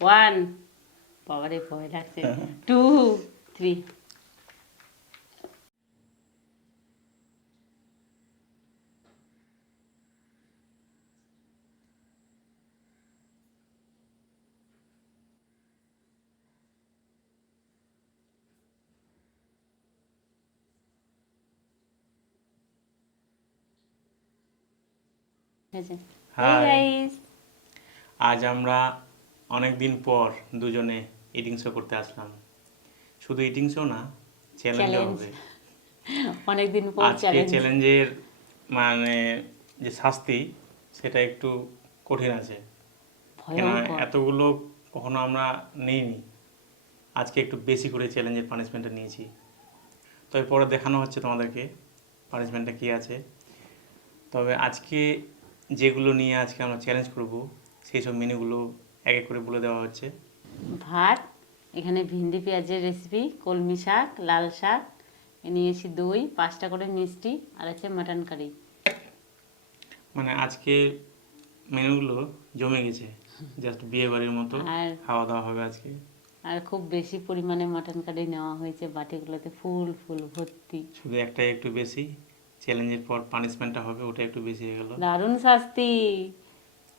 One, বাবারে ভয় লাগছে, 2, 3। হাই, আজ আমরা অনেক দিন পর দুজনে ইটিং শো করতে আসলাম। শুধু ইটিং শো না, চ্যালেঞ্জও হবে। অনেকদিন পর আজকে চ্যালেঞ্জের মানে যে শাস্তি সেটা একটু কঠিন আছে, কেন এতগুলো কখনো আমরা নিইনি। আজকে একটু বেশি করে চ্যালেঞ্জের পানিশমেন্টটা নিয়েছি। তবে পরে দেখানো হচ্ছে তোমাদেরকে পানিশমেন্টটা কী আছে। তবে আজকে যেগুলো নিয়ে আজকে আমরা চ্যালেঞ্জ করব সেই সব মেনুগুলো এক এক করে বলে দেওয়া হচ্ছে। ভাত, এখানে ভিন্ডি পেঁয়াজের রেসিপি, কলমি শাক, লাল শাক, নিয়েছি দই, 5টা করে মিষ্টি, আর আছে মাটন কারি। মানে আজকে মেনুগুলো জমে গেছে, জাস্ট বিয়ে বাড়ির মতো খাওয়া দাওয়া হবে আজকে। আর খুব বেশি পরিমাণে মাটন কারি নেওয়া হয়েছে, বাটিগুলোতে ফুল ফুল ভর্তি। শুধু একটাই একটু বেশি, চ্যালেঞ্জের পর পানিশমেন্টটা হবে, ওটা একটু বেশি হয়ে গেল। দারুণ শাস্তি।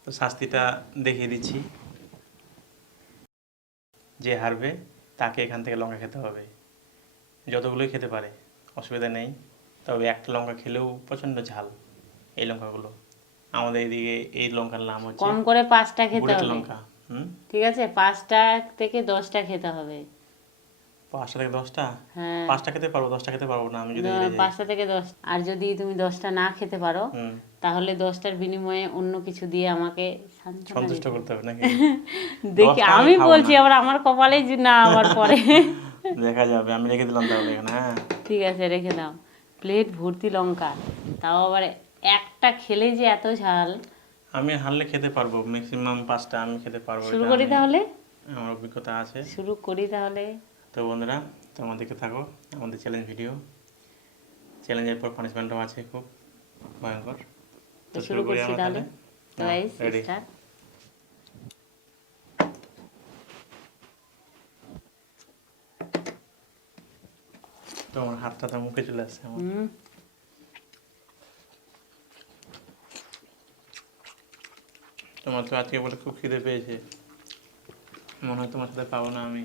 তো শাস্তিটা দেখিয়ে দিচ্ছি। যে হারবে তাকে এখান থেকে লঙ্কা খেতে হবে, যতগুলোই খেতে পারে, অসুবিধা নেই। তবে একটা লঙ্কা খেলেও প্রচণ্ড ঝাল এই লঙ্কাগুলো। আমাদের এদিকে এই লঙ্কার নাম হচ্ছে কম করে 5টা খেতে হবে লঙ্কা। ঠিক আছে, 5টা থেকে 10টা খেতে হবে। 5টা থেকে 10টা? হ্যাঁ, 5টা খেতে পারবো, 10টা খেতে পারবো না আমি যদি 5টা থেকে 10। আর যদি তুমি 10টা না খেতে পারো তাহলে 10টার বিনিময়ে অন্য কিছু দিয়ে আমাকে সন্তুষ্ট করতে হবে নাকি? দেখি, আমি বলছি আবার আমার কপালে না আবার পরে দেখা যাবে। আমি রেখে দিলাম তাহলে এখানে। হ্যাঁ ঠিক আছে, রেখে দাও। প্লেট ভর্তি লঙ্কা, তাও আবার একটা খেলে যে এত ঝাল। আমি হারলে খেতে পারবো, ম্যাক্সিমাম 5টা আমি খেতে পারবো। শুরু করি তাহলে, আমার অভিজ্ঞতা আছে। শুরু করি তাহলে। তো বন্ধুরা, তোমরা দেখতে থাকো আমাদের চ্যালেঞ্জ ভিডিও। চ্যালেঞ্জের পর পানিশমেন্টও আছে খুব ভয়ঙ্কর। তো শুরু করছি তাহলে। রেডি? তোমার হাতটা তো মুখে চলে আসছে আমার। তোমার তো আজকে বলে খুব খিদে পেয়েছে, মনে হয় তোমার সাথে পাবো না আমি।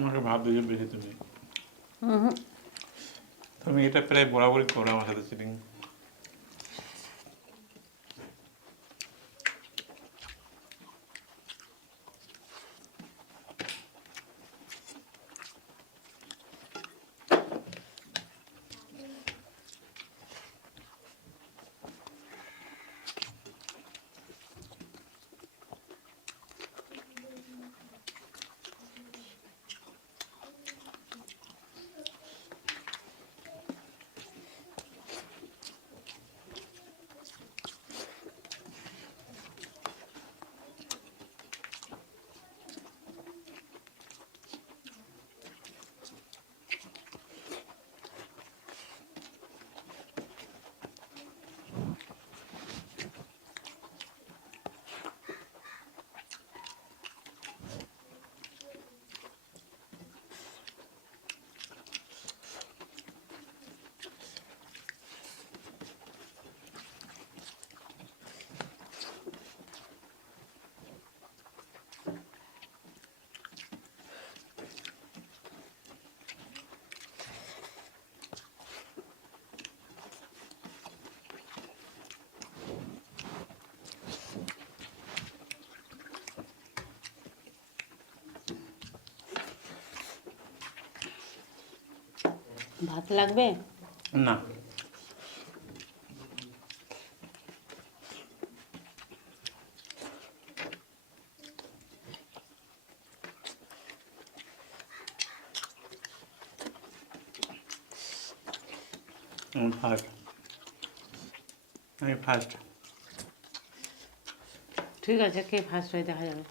আমাকে ভাব দিকে বেশি তুমি এটা প্রায় বরাবরই করো আমার সাথে চিটিং। ভাত লাগবে? না, ফার্স্ট, আমি ফার্স্ট। ঠিক আছে, কে ফার্স্ট হয়ে দেখা যাবে।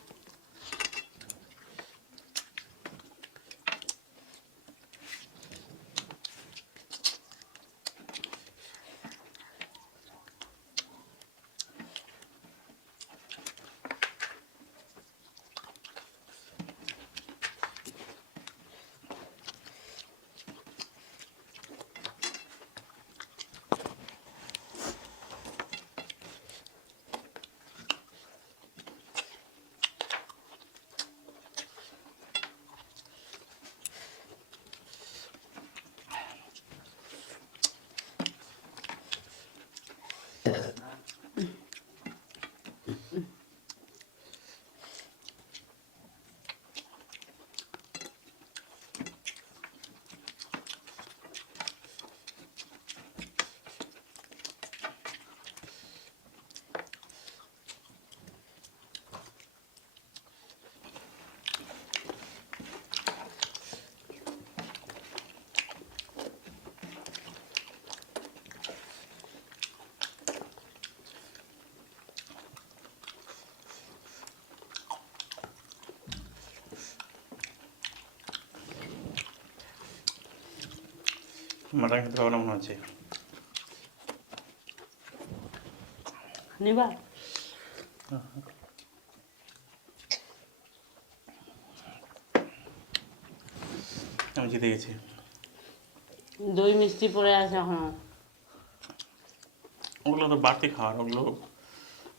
মাটন খেতে পাবো না মনে হচ্ছে। নিবা? আমি জিতে গেছি। দই মিষ্টি পড়ে আছে এখন। ওগুলো তো বাড়তি খাওয়ার, ওগুলো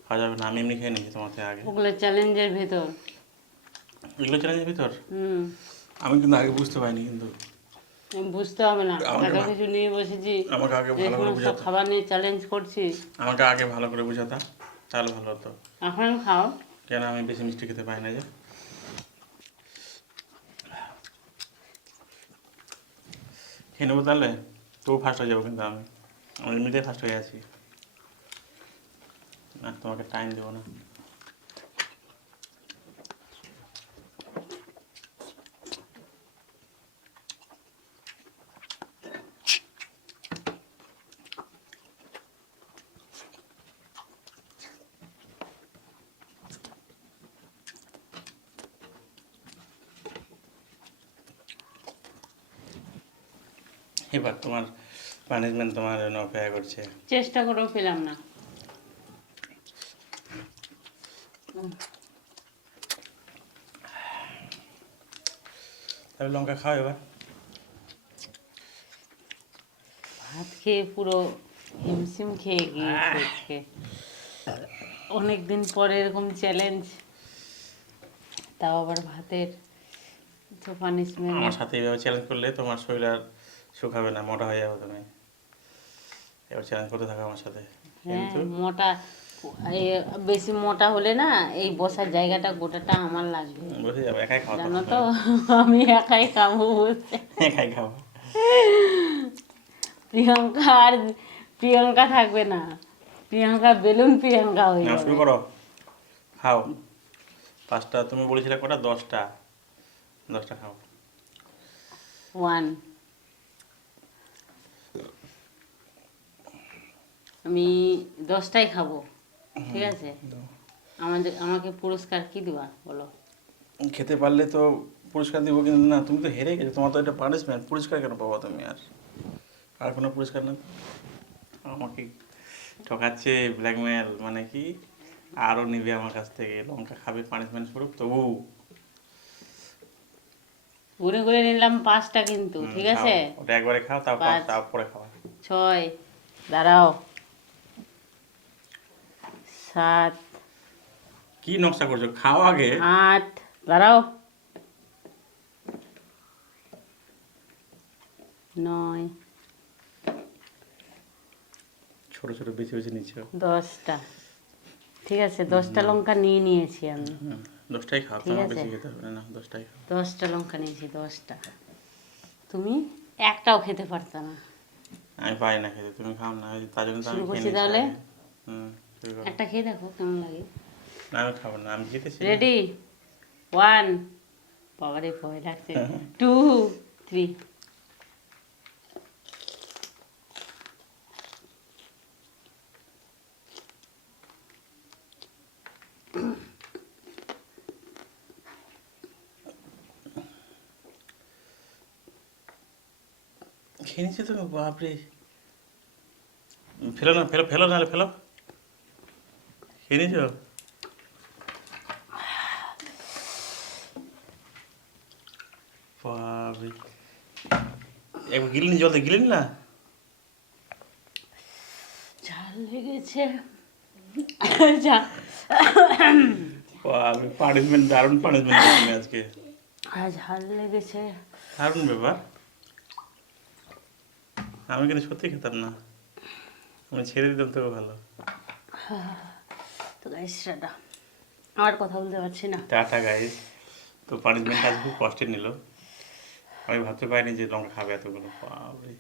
খাওয়া যাবে না। আমি এমনি খেয়ে নিয়েছি তোমার থেকে আগে। ওগুলো চ্যালেঞ্জের ভেতর। এগুলো চ্যালেঞ্জের ভিতর? হুম, আমি কিন্তু আগে বুঝতে পারিনি। কিন্তু বুঝতে হবে না, আমাকে এত কিছু নিয়ে বসেছি, আমাকে আগে যে ভালো করে সমস্ত বুঝাতো, খাবার নিয়ে চ্যালেঞ্জ করছি। আমাকে আগে ভালো করে বুঝাতা, তাহলে ভালো হতো। এখন খাও। কেন আমি বেশি মিষ্টি খেতে পাই না যে। খেয়ে নেবো তাহলে, তবু ফার্স্ট হয়ে যাবো। কিন্তু আমি আমি এমনিতেই ফার্স্ট হয়ে আছি, আর তোমাকে টাইম দেবো না। এবার তোমার পানিশমেন্ট তোমার জন্য অপেক্ষা করছে। চেষ্টা করেও পেলাম না। তাহলে লঙ্কা খাও এবার। ভাত খেয়ে পুরো হিমশিম খেয়ে গিয়েছে আজকে। অনেকদিন পরে এরকম চ্যালেঞ্জ, তাও আবার ভাতের। তো পানিশমেন্ট। আমার সাথে এইভাবে চ্যালেঞ্জ করলে তোমার শরীর আর শুকাবে না, মোটা হয়ে যাবে তুমি। এবার চ্যালেঞ্জ করতে থাকো আমার সাথে। হ্যাঁ, কিন্তু মোটা, বেশি মোটা হলে না এই বসার জায়গাটা গোটাটা আমার লাগবে, বসে যাবে, একাই খাওয়া জানো তখন তো। তুমি। আমি একাই খাবো বসে। একাই খাও। প্রিয়াঙ্কা থাকবে না, প্রিয়াঙ্কা বেলুন প্রিয়াঙ্কা হয়ে নাও যাবে। শুরু করো, খাও। পাঁচটা তুমি বলেছিলে কটা? 10টা। 10টা খাও। 1, আমি 10টাই খাবো, ঠিক আছে। আমাকে পুরস্কার কি দিবা বলো? খেতে পারলে তো পুরস্কার দিব, কিন্তু না, তুমি তো হেরে গেছো, তোমার তো এটা পানিশমেন্ট। পুরস্কার কেন পাবো তুমি? আর কোনো পুরস্কার না। আমাকে ঠকাচ্ছে, ব্ল্যাকমেল মানে কি? আরও নিবে আমার কাছ থেকে। লঙ্কা খাবে পানিশমেন্ট স্বরূপ, তবু ঘুরে ঘুরে নিলাম 5টা কিন্তু, ঠিক খাও। আছে। ওটা একবারে খাও, 5, তারপরে খাওয়া। 6, দাঁড়াও, 7, কি নকশা করছো? খাও আগে। 8, দাঁড়াও, 9, ছোট ছোট বেছে বেছে নিচ্ছ। 10টা, ঠিক আছে। 10টা লঙ্কা নিয়ে নিয়েছি আমি। 10টাই খাও, ঠিক তোমার আছে। বেশি খেতে হবে না। 10টাই খাও। 10টা লঙ্কা নিয়েছি, 10টা। তুমি? একটাও খেতে পারতো না। আমি পারি না খেতে, তুমি খাও না, তার জন্য তো আমি শুরু খেয়ে করছি নিয়েছি তাহলে। আগে। শুরু করো। একটা খেয়ে দেখো কেমন লাগে। না আমি খাবো না, আমি জিতেছি না। রেডি, 1, বাবারে ভয় লাগছে, 2, 3। খেয়ে নিয়েছি তুমি, বাপরে। ফেলো না, ফেলো ফেলো, নাহলে ফেলো। খেয়ে নিয়েছো? বাপরে, একবার গিলিনি, জল দিয়ে গিলিনি না? ঝাল লেগেছে। যা, বাপরে, পানিশমেন্ট, দারুণ পানিশমেন্ট তুমি আজকে। ঝাল লেগেছে। দারুণ ব্যাপার। আমি কিন্তু সত্যি খেতাম না, আমি ছেড়ে দিতাম তোকে ভালো। তো গাইস টাটা, আর কথা বলতে পারছি না। Tata guys. তো পানিশমেন্ট আজ খুব কষ্টে নিল, আমি ভাবতে পারিনি যে লঙ্কা খাবে এতগুলো, বাপরে।